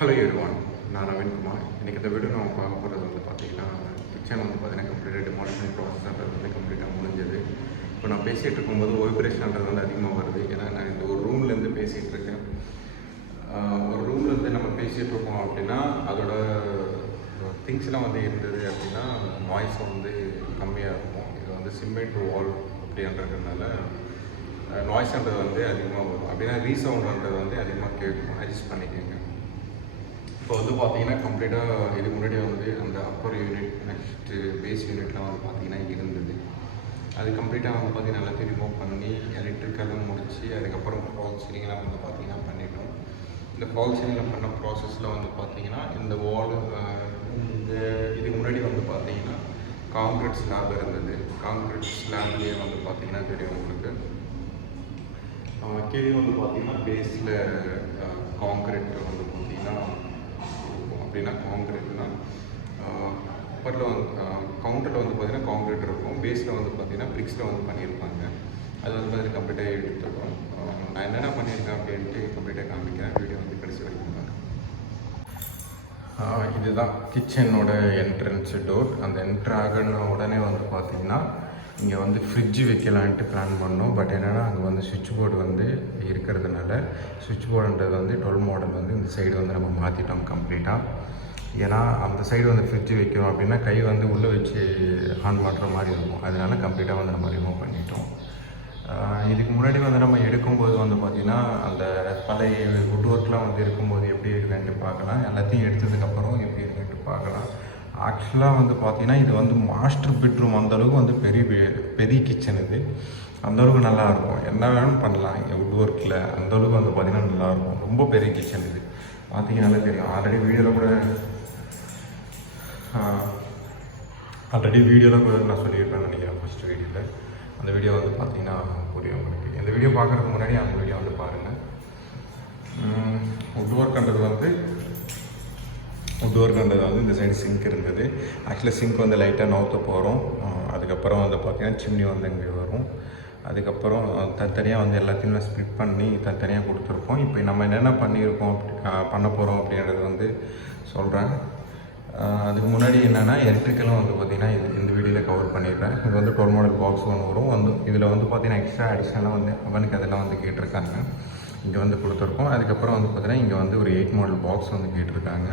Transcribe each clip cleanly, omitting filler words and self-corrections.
Hello everyone, I am Kumar. In this video, we will talk about the kitchen complete demolition process and complete முடிஞ்சது. இப்போ நான் பேசிட்டு இருக்கும்போது வைப்ரேஷன்ன்றது வந்து அதிகமாக வருது. ஏன்னா நான் இந்த ஒரு ரூம்ல இருந்து பேசிட்டு இருக்கேன். ஒரு ரூம்ல இருந்து நம்ம பேசிட்டு இருக்கோம் அப்படின்னா அதோட திங்ஸ்லாம் வந்து இருந்தது அப்படின்னா வாய்ஸ் வந்து கம்மியாக இருக்கும். இது வந்து சிமெண்ட் வால் அப்படின்றதுனால நாய்ஸ்ன்றது வந்து அதிகமாக வரும். அப்படின்னா ரீசவுண்ட்ன்றது வந்து அதிகமாக கேட்கும். அட்ஜஸ்ட் பண்ணிக்கோங்க. இப்போ வந்து பார்த்தீங்கன்னா கம்ப்ளீட்டாக இதுக்கு முன்னாடி வந்து அந்த அப்பர் யூனிட் நெக்ஸ்ட்டு பேஸ் யூனிட்லாம் வந்து பார்த்தீங்கன்னா இருந்தது. அது கம்ப்ளீட்டாக வந்து பார்த்தீங்கன்னா எல்லாத்தையும் ரிமூவ் பண்ணி எலக்ட்ரிக்கெல்லாம் முடிச்சு அதுக்கப்புறம் ஃபால் சீலிங்லாம் வந்து பார்த்தீங்கன்னா பண்ணிட்டோம். இந்த ஃபால் சீலிங்கில் பண்ண ப்ராசஸில் வந்து பார்த்தீங்கன்னா இந்த வால் இந்த இதுக்கு முன்னாடி வந்து பார்த்தீங்கன்னா கான்க்ரீட் ஸ்லாப் இருந்தது. கான்க்ரீட் ஸ்லாப்லேயே வந்து பார்த்தீங்கன்னா தெரியும் உங்களுக்கு. கீழே வந்து பார்த்தீங்கன்னா பேஸில் கான்க்ரீட் வந்து பார்த்தீங்கன்னா அப்படின்னா கான்க்ரீட்னா அப்பரில் வந்து கவுண்டரில் வந்து பார்த்தீங்கன்னா கான்க்ரீட் இருக்கும். பேஸில் வந்து பார்த்தீங்கன்னா பிரிக்ஸில் வந்து பண்ணியிருப்பாங்க. அது வந்து பார்த்தீங்கன்னா கம்ப்ளீட்டாக எடுத்துருக்கோம். நான் என்னென்ன பண்ணியிருக்கேன் அப்படின்ட்டு கம்ப்ளீட்டாக காமிக்கிறேன். வீடியோ வந்து கடைசி வரைக்கும் இதுதான் கிச்சனோட என்ட்ரன்ஸ் டோர். அந்த என்ட்ரு ஆகின உடனே வந்து பார்த்தீங்கன்னா இங்கே வந்து ஃப்ரிட்ஜு வைக்கலான்ட்டு பிளான் பண்ணோம். பட் என்னென்னா அங்கே வந்து சுவிட்ச் போர்டு வந்து இருக்கிறதுனால சுவிட்ச் போர்டுன்றது வந்து 12 மாடல் வந்து இந்த சைடு வந்து நம்ம மாற்றிட்டோம் கம்ப்ளீட்டாக. ஏன்னா அந்த சைடு வந்து ஃப்ரிட்ஜு வைக்கிறோம் அப்படின்னா கை வந்து உள்ளே வச்சு ஆன் பண்ணுற மாதிரி இருக்கும். அதனால கம்ப்ளீட்டாக வந்து நம்ம ரிமூவ் பண்ணிட்டோம். இதுக்கு முன்னாடி வந்து நம்ம எடுக்கும்போது வந்து பார்த்திங்கன்னா அந்த பழைய வுட் ஒர்க்லாம் வந்து இருக்கும்போது எப்படி இருக்குன்ட்டு பார்க்கலாம். எல்லாத்தையும் எடுத்ததுக்கப்புறம் எப்படி இருக்குன்ட்டு பார்க்கலாம். ஆக்சுவலாக வந்து பார்த்திங்கன்னா இது வந்து மாஸ்டர் பெட்ரூம். அந்தளவுக்கு வந்து பெரிய கிச்சன். இது அந்தளவுக்கு நல்லாயிருக்கும். என்ன வேணும் பண்ணலாம் இங்கே வுட் ஒர்க்கில். அந்தளவுக்கு வந்து பார்த்திங்கன்னா நல்லாயிருக்கும். ரொம்ப பெரிய கிச்சன் இது பார்த்திங்கனாலே தெரியும். ஆல்ரெடி வீடியோவில் கூட நான் சொல்லியிருப்பேன் நினைக்கிறேன் ஃபஸ்ட் வீடியோவில். அந்த வீடியோ வந்து பார்த்திங்கன்னா புரியும் உங்களுக்கு. இந்த வீடியோ பார்க்குறதுக்கு முன்னாடி அந்த வீடியோ வந்து பாருங்கள். வுட் ஒர்க்ன்றது வந்து இந்த சைடு சிங்க் இருந்தது. ஆக்சுவலாக சிங்க் வந்து லைட்டாக நவுத்த போகிறோம். அதுக்கப்புறம் வந்து பார்த்திங்கன்னா சிம்னி வந்து இங்கே வரும். அதுக்கப்புறம் தனித்தனியாக வந்து எல்லாத்தையும் ஸ்ப்ளிட் பண்ணி தனித்தனியாக கொடுத்துருக்கோம். இப்போ நம்ம என்னென்ன பண்ணியிருக்கோம் பண்ண போகிறோம் அப்படின்றது வந்து சொல்கிறேன். அதுக்கு முன்னாடி என்னென்னா எலக்ட்ரிக்கலும் வந்து பார்த்திங்கன்னா இந்த வீடியோவில் கவர் பண்ணிடுறேன். இது வந்து 12 மாடல் பாக்ஸ் ஒன்று வரும். வந்து இதில் வந்து பார்த்திங்கன்னா எக்ஸ்ட்ரா அடிஷ்னலாக வந்து அவனுக்கு அதெல்லாம் வந்து கேட்டிருக்காங்க. இங்கே வந்து கொடுத்துருக்கோம். அதுக்கப்புறம் வந்து பார்த்திங்கன்னா இங்கே வந்து ஒரு 8 மாடல் பாக்ஸ் வந்து கேட்டிருக்காங்க.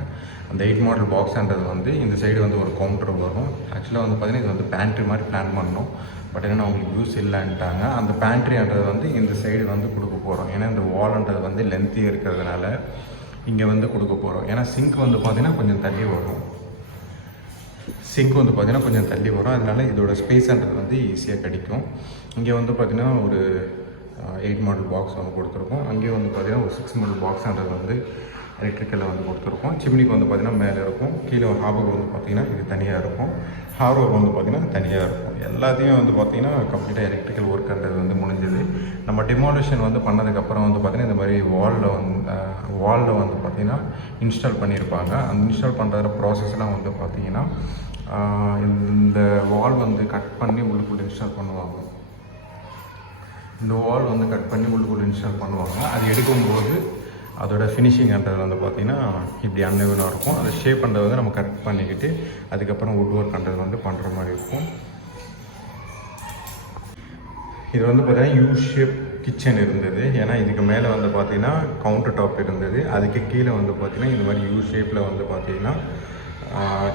அந்த 8 மாடல் பாக்ஸ்ன்றது வந்து இந்த சைடு வந்து ஒரு கவுண்டர் வரும். ஆக்சுவலாக வந்து பார்த்திங்கன்னா இது வந்து பேண்ட்ரி மாதிரி பிளான் பண்ணோம். பட் என்னென்னா அவங்களுக்கு யூஸ் இல்லைன்ட்டாங்க. அந்த பேண்ட்ரின்றது வந்து இந்த சைடு வந்து கொடுக்க போகிறோம். ஏன்னா இந்த வால்ன்றது வந்து லென்த்தியாக இருக்கிறதுனால இங்கே வந்து கொடுக்க போகிறோம். ஏன்னா சிங்க் வந்து பார்த்திங்கன்னா கொஞ்சம் தள்ளி வரும். அதனால இதோட ஸ்பேஸ்ன்றது வந்து ஈஸியாக கிடைக்கும். இங்கே வந்து பார்த்திங்கன்னா ஒரு 8 மாடல் பாக்ஸ் வந்து கொடுத்துருக்கோம். அங்கேயும் வந்து பார்த்திங்கன்னா ஒரு 6 மாடல் பாக்ஸ்ன்றது வந்து எலக்ட்ரிக்கலில் வந்து கொடுத்துருக்கோம். சிம்னிக்கு வந்து பார்த்திங்கன்னா மேலே இருக்கும். கீழே ஹாபுக்கு வந்து பார்த்திங்கன்னா இது தனியாக இருக்கும். ஹார்வர் வந்து பார்த்திங்கன்னா தனியாக இருக்கும். எல்லாத்தையும் வந்து பார்த்திங்கன்னா கம்ப்ளீட்டாக எலக்ட்ரிக்கல் ஒர்க்ன்றது வந்து முடிஞ்சது. நம்ம டெமாலிஷன் வந்து பண்ணதுக்கப்புறம் வந்து பார்த்திங்கன்னா இந்த மாதிரி வாலில் வந்து பார்த்திங்கன்னா இன்ஸ்டால் பண்ணியிருப்பாங்க. அந்த இன்ஸ்டால் பண்ணுற ப்ராசஸ்லாம் வந்து பார்த்திங்கன்னா இந்த வால் வந்து கட் பண்ணி உள்ளுக்குள்ளே இன்ஸ்டால் பண்ணுவாங்க. அது எடுக்கும்போது அதோட ஃபினிஷிங்ன்றது வந்து பார்த்திங்கன்னா இப்படி அன்இவனாக இருக்கும். அதை ஷேப் பண்ணுறது வந்து நம்ம கட் பண்ணிக்கிட்டு அதுக்கப்புறம் வுட் ஒர்க்ன்றது வந்து பண்ணுற மாதிரி இருக்கும். இது வந்து பார்த்திங்கன்னா யூ ஷேப் கிச்சன் இருந்தது. ஏன்னா இதுக்கு மேலே வந்து பார்த்திங்கன்னா கவுண்டர் டாப் இருந்தது. அதுக்கு கீழே வந்து பார்த்திங்கன்னா இந்த மாதிரி யூ ஷேப்பில் வந்து பார்த்திங்கன்னா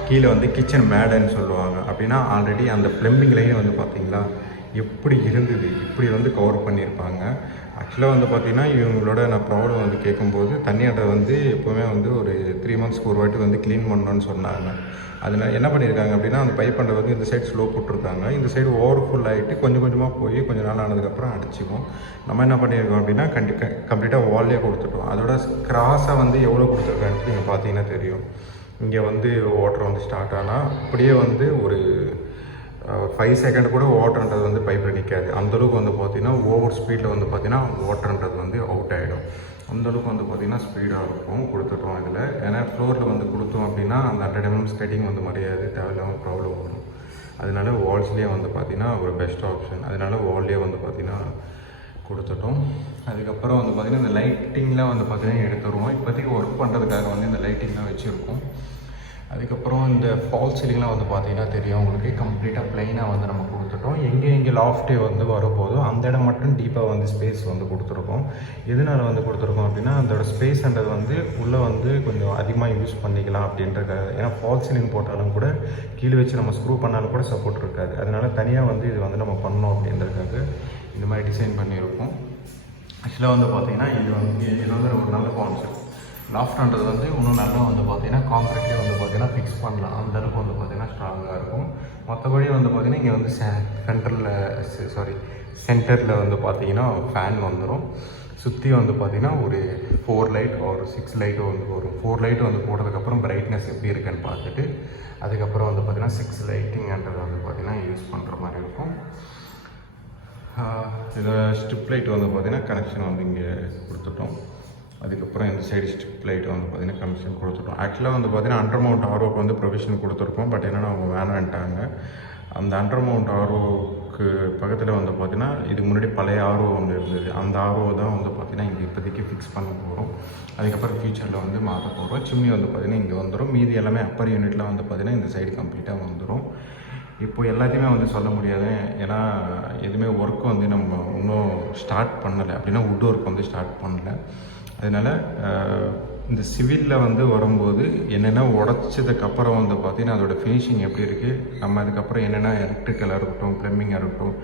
கீழே வந்து கிச்சன் மேடுன்னு சொல்லுவாங்க. அப்படின்னா ஆல்ரெடி அந்த ப்ளம்பிங்லேயே வந்து பார்த்திங்களா எப்படி இருந்தது, இப்படி வந்து கவர் பண்ணியிருப்பாங்க. ஆக்சுவலாக வந்து பார்த்திங்கன்னா இவங்களோட நான் ப்ராப்ளம் வந்து கேட்கும்போது தண்ணியாட்டை வந்து எப்போவுமே வந்து ஒரு 3 மந்த்ஸ்க்கு ஒரு வாட்டி வந்து க்ளீன் பண்ணணும்னு சொன்னாங்க. அதில் என்ன பண்ணியிருக்காங்க அப்படின்னா அந்த பைப்பண்டை வந்து இந்த சைடு ஸ்லோ போட்டிருக்காங்க. இந்த சைடு ஓவர் ஃபுல் ஆகிட்டு கொஞ்சம் கொஞ்சமாக போய் கொஞ்சம் நாள் ஆனதுக்கப்புறம் அடிச்சிக்கும். நம்ம என்ன பண்ணியிருக்கோம் அப்படின்னா கம்ப்ளீட்டாக வால்லே கொடுத்துட்டோம். அதோட கிராஸாக வந்து எவ்வளோ கொடுத்துருக்கான்ட்டு நீங்கள் பார்த்தீங்கன்னா தெரியும். இங்கே வந்து வாட்டர் வந்து ஸ்டார்ட் ஆனால் அப்படியே வந்து ஒரு 5 செகண்ட் கூட வாட்டர்ன்றது வந்து பைப்பில் நிற்காது. அந்தளவுக்கு வந்து பார்த்திங்கன்னா ஓவர் ஸ்பீடில் வந்து பார்த்திங்கன்னா வாட்டர்ன்றது வந்து அவுட் ஆகிடும். அந்தளவுக்கு வந்து பார்த்திங்கன்னா ஸ்பீடாக இருக்கும் கொடுத்துட்டோம் இதில். ஏன்னா ஃப்ளோரில் வந்து கொடுத்தோம் அப்படின்னா அந்த 100 mm ஸ்கேட்டிங் வந்து முடியாது, தேவையில்லாமல் ப்ராப்ளம் வரும். அதனால வால்ஸ்லேயே வந்து பார்த்திங்கன்னா ஒரு பெஸ்ட் ஆப்ஷன். அதனால வால்லேயே வந்து பார்த்திங்கன்னா கொடுத்துட்டோம். அதுக்கப்புறம் வந்து பார்த்திங்கன்னா இந்த லைட்டிங்லாம் வந்து பார்த்திங்கன்னா எடுத்துருவோம். இப்போதைக்கு ஒர்க் பண்ணுறதுக்காக வந்து இந்த லைட்டிங்லாம் வச்சுருக்கோம். அதுக்கப்புறம் இந்த ஃபால் சீலிங்லாம் வந்து பார்த்திங்கன்னா தெரியும் உங்களுக்கு, கம்ப்ளீட்டாக ப்ளைனாக வந்து நம்ம கொடுத்துட்டோம். எங்கே லாஃப்டே வந்து வரப்போதோ அந்த இடம் மட்டும் டீப்பாக வந்து ஸ்பேஸ் வந்து கொடுத்துருக்கோம். எதனால் வந்து கொடுத்துருக்கோம் அப்படின்னா, அதோட ஸ்பேஸ்ன்றது வந்து உள்ளே வந்து கொஞ்சம் அதிகமாக யூஸ் பண்ணிக்கலாம் அப்படின்றக்காக. ஏன்னா ஃபால் சீலிங் போட்டாலும் கூட கீழே வச்சு நம்ம ஸ்க்ரூ பண்ணாலும் கூட சப்போர்ட் இருக்காது. அதனால தனியாக வந்து இது வந்து நம்ம பண்ணோம் அப்படின்றதுக்காக இந்த மாதிரி டிசைன் பண்ணியிருக்கோம். ஆக்சுவலாக வந்து பார்த்திங்கன்னா இது வந்து ஒரு நல்ல கான்செப்ட். லாஃப்ட்ன்றது வந்து இன்னும் நல்லா வந்து பார்த்திங்கன்னா கான்க்ரீட்லேயே வந்து பார்த்திங்கன்னா ஃபிக்ஸ் பண்ணலாம். அந்தளவுக்கு வந்து பார்த்திங்கன்னா ஸ்ட்ராங்காக இருக்கும். மற்றபடி வந்து பார்த்திங்கன்னா இங்கே வந்து சென்டரில் வந்து பார்த்திங்கன்னா ஃபேன் வந்துடும். சுற்றி வந்து பார்த்திங்கன்னா ஒரு 4 லைட் ஒரு 6 லைட்டு வந்து வரும். 4 லைட்டு வந்து போட்டதுக்கப்புறம் பிரைட்னஸ் எப்படி இருக்குன்னு பார்த்துட்டு அதுக்கப்புறம் வந்து பார்த்திங்கன்னா 6 லைட்டிங்ன்றது வந்து பார்த்திங்கன்னா யூஸ் பண்ணுற மாதிரி இருக்கும். இதில் ஸ்ட்ரிப் லைட் வந்து பார்த்திங்கன்னா கனெக்ஷன் வந்து இங்கே கொடுத்துட்டோம். அதுக்கப்புறம் இந்த சைடு ஸ்ட்ரிப் லைட் வந்து பார்த்திங்கன்னா கனெக்ஷன் கொடுத்துட்டோம். ஆக்சுவலாக வந்து பார்த்திங்கன்னா அண்டர் மவுண்ட் ஆர்ஓக்கு வந்து ப்ரொவிஷன் கொடுத்துருக்கோம். பட் என்னென்னா அவங்க வேணான்ட்டாங்க. அந்த அண்டர் மவுண்ட் ஆர்ஓக்கு பக்கத்தில் வந்து பார்த்திங்கன்னா இதுக்கு முன்னாடி பழைய ஆர்ஓ ஒன்று இருந்தது. அந்த ஆர்ஓ தான் வந்து பார்த்திங்கன்னா இங்கே இப்போதைக்கு ஃபிக்ஸ் பண்ண போகிறோம். அதுக்கப்புறம் ஃபியூச்சரில் வந்து மாற்ற போகிறோம். சிம்னி வந்து பார்த்திங்கன்னா இங்கே வந்துடும். மீதி எல்லாமே அப்பர் யூனிட்டில் வந்து பார்த்திங்கன்னா இந்த சைடு கம்ப்ளீட்டாக வந்துடும். இப்போ எல்லாத்தையுமே வந்து சொல்ல முடியாது, ஏன்னா எதுவுமே ஒர்க் வந்து நம்ம இன்னும் ஸ்டார்ட் பண்ணலை. அப்படின்னா வுட் ஒர்க் வந்து ஸ்டார்ட் பண்ணலை. அதனால் இந்த சிவிலில் வந்து வரும்போது என்னென்ன உடச்சதுக்கப்புறம் வந்து பார்த்திங்கன்னா அதோடய ஃபினிஷிங் எப்படி இருக்குது, நம்ம அதுக்கப்புறம் என்னென்ன எலக்ட்ரிக்கலாக இருக்கட்டும் ப்ளம்பிங்காக இருக்கட்டும்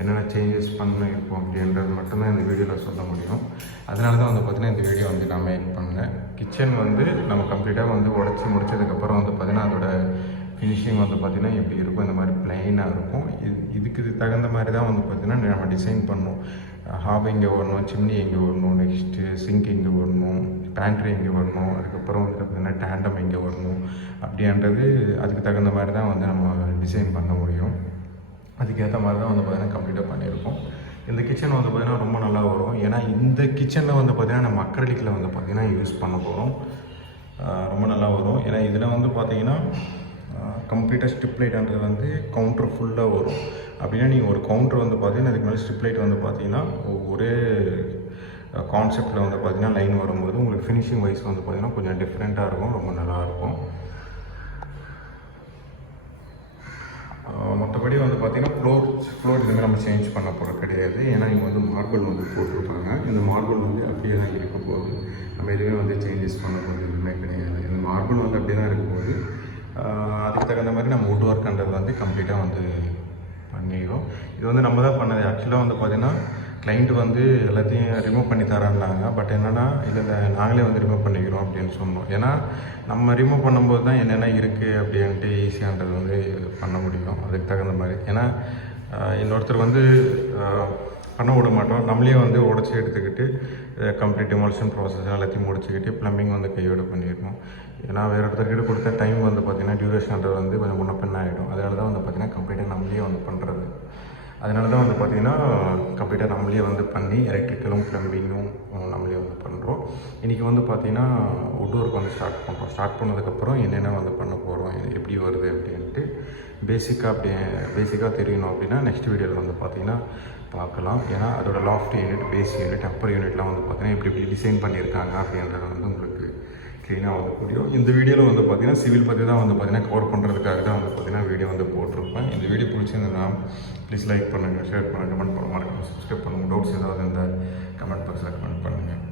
என்னென்ன சேஞ்சஸ் பண்ணியிருக்கோம் அப்படின்றது மட்டும்தான் இந்த வீடியோவில் சொல்ல முடியும். அதனால தான் வந்து பார்த்திங்கன்னா இந்த வீடியோ வந்து நான் மேக் பண்ணேன். கிச்சன் வந்து நம்ம கம்ப்ளீட்டாக வந்து உடச்சி முடிச்சதுக்கப்புறம் வந்து பார்த்திங்கன்னா அதோட ஃபினிஷிங் வந்து பார்த்திங்கன்னா எப்படி இருக்கும், இந்த மாதிரி ப்ளைனாக இருக்கும். இதுக்கு தகுந்த மாதிரி தான் வந்து பார்த்திங்கன்னா நம்ம டிசைன் பண்ணணும். ஹாப் இங்கே வரணும், சிம்னி எங்கே வரணும், நெக்ஸ்ட்டு சிங்க் எங்கே வரணும், பேண்ட்ரி எங்கே வரணும், அதுக்கப்புறம் வந்து பார்த்திங்கன்னா டேண்டம் எங்கே வரணும் அப்படின்றது அதுக்கு தகுந்த மாதிரி தான் வந்து நம்ம டிசைன் பண்ண முடியும். அதுக்கேற்ற மாதிரி தான் வந்து பார்த்திங்கன்னா கம்ப்ளீட்டாக பண்ணியிருக்கோம். இந்த கிச்சன் வந்து பார்த்திங்கன்னா ரொம்ப நல்லா வரும். ஏன்னா இந்த கிச்சனில் வந்து பார்த்திங்கன்னா நம்ம அக்ரலிக்கில் வந்து பார்த்திங்கன்னா யூஸ் பண்ண போகிறோம். ரொம்ப நல்லா வரும். ஏன்னா இதில் வந்து பார்த்திங்கன்னா கம்ப்ளீட்டாக ஸ்ட்ரிப் லைட்ன்றது வந்து கவுண்டர் ஃபுல்லாக வரும். அப்படின்னா நீங்கள் ஒரு கவுண்டர் வந்து பார்த்தீங்கன்னா அதுக்கு மேலே ஸ்ட்ரிப் லைட் வந்து பார்த்தீங்கன்னா ஒரே கான்செப்டில் வந்து பார்த்தீங்கன்னா லைன் வரும்போது உங்களுக்கு ஃபினிஷிங் வைஸ் வந்து பார்த்தீங்கன்னா கொஞ்சம் டிஃப்ரெண்ட்டாக இருக்கும், ரொம்ப நல்லாயிருக்கும். மற்றபடி வந்து பார்த்திங்கன்னா ஃப்ளோர் இதுமாதிரி நம்ம சேஞ்ச் பண்ண போகிறது கிடையாது. ஏன்னா இங்கே வந்து மார்பிள் வந்து போட்டிருப்பாங்க. இந்த மார்பிள் வந்து அப்படியே தான் இருக்க போகுது. நம்ம எதுவுமே வந்து சேஞ்சஸ் பண்ண போகிறது எதுவுமே கிடையாது. இந்த மார்பிள் வந்து அப்படியே தான் இருக்கும்போது அதுக்கு தகுந்த மாதிரி நம்ம வுட் ஒர்க்ன்றது வந்து கம்ப்ளீட்டாக வந்து பண்ணிக்கிறோம். இது வந்து நம்ம தான் பண்ணது. ஆக்சுவலாக வந்து பார்த்திங்கன்னா கிளைண்ட் வந்து எல்லாத்தையும் ரிமூவ் பண்ணி தரான்னாங்க. பட் என்னென்னா இல்லை நாங்களே வந்து ரிமூவ் பண்ணிக்கிறோம் அப்படின்னு சொன்னோம். ஏன்னா நம்ம ரிமூவ் பண்ணும்போது தான் என்னென்ன இருக்குது அப்படின்ட்டு ஈஸியான்றது வந்து பண்ண முடியும். அதுக்கு தகுந்த மாதிரி. ஏன்னா இன்னொருத்தர் வந்து பண்ண விட மாட்டோம். நம்மளே வந்து உடச்சி எடுத்துக்கிட்டு கம்ப்ளீட் டெமாலிஷன் ப்ராசஸ் எல்லாத்தையும் முடிச்சுக்கிட்டு ப்ளம்பிங் வந்து கையோடு பண்ணிடணும். ஏன்னா வேறு ஒருத்தர்கிட்ட கொடுத்த டைம் வந்து பார்த்திங்கன்னா டியூரேஷன்றது வந்து கொஞ்சம் முன்ன பின்ன ஆகிடும். அதனால தான் வந்து பார்த்திங்கன்னா கம்ப்ளீட்டாக நம்மளே வந்து பண்ணுறது. அதனால தான் வந்து பார்த்திங்கன்னா கம்ப்ளீட்டாக நம்மளே வந்து பண்ணி எலக்ட்ரிக்கலும் ப்ளம்பிங்கும் நம்மளே வந்து பண்ணுறோம். இன்றைக்கி வந்து பார்த்திங்கன்னா வுட் ஒர்க் வந்து ஸ்டார்ட் பண்ணுறோம். ஸ்டார்ட் பண்ணதுக்கப்புறம் என்னென்ன வந்து பண்ண போகிறோம், எப்படி வருது அப்படின்ட்டு பேசிக்காக தெரியணும் அப்படின்னா நெக்ஸ்ட் வீடியோவில் வந்து பார்த்திங்கன்னா பார்க்கலாம். ஏன்னா அதோட loft unit, base unit, upper யூனிட்லாம் வந்து பார்த்திங்கன்னா எப்படி டிசைன் பண்ணியிருக்காங்க அப்படின்றது வந்து உங்களுக்கு க்ளீனாக வந்து முடியும். இந்த வீடியோவில் வந்து பார்த்திங்கன்னா சிவில் பற்றி தான் வந்து பார்த்திங்கன்னா கவர் பண்ணுறதுக்காக தான் வந்து பார்த்திங்கன்னா வீடியோ வந்து போட்டிருப்பேன். இந்த வீடியோ பிடிச்சிருந்ததுன்னா ப்ளீஸ் லைக் பண்ணுங்கள், ஷேர் பண்ணுங்கள், கமெண்ட் பண்ண மறக்காமல் சப்ஸ்கிரைப் பண்ணுங்கள். டவுட்ஸ் ஏதாவது இருந்தால் கமெண்ட் பாக்ஸில் கமெண்ட் பண்ணுங்கள்.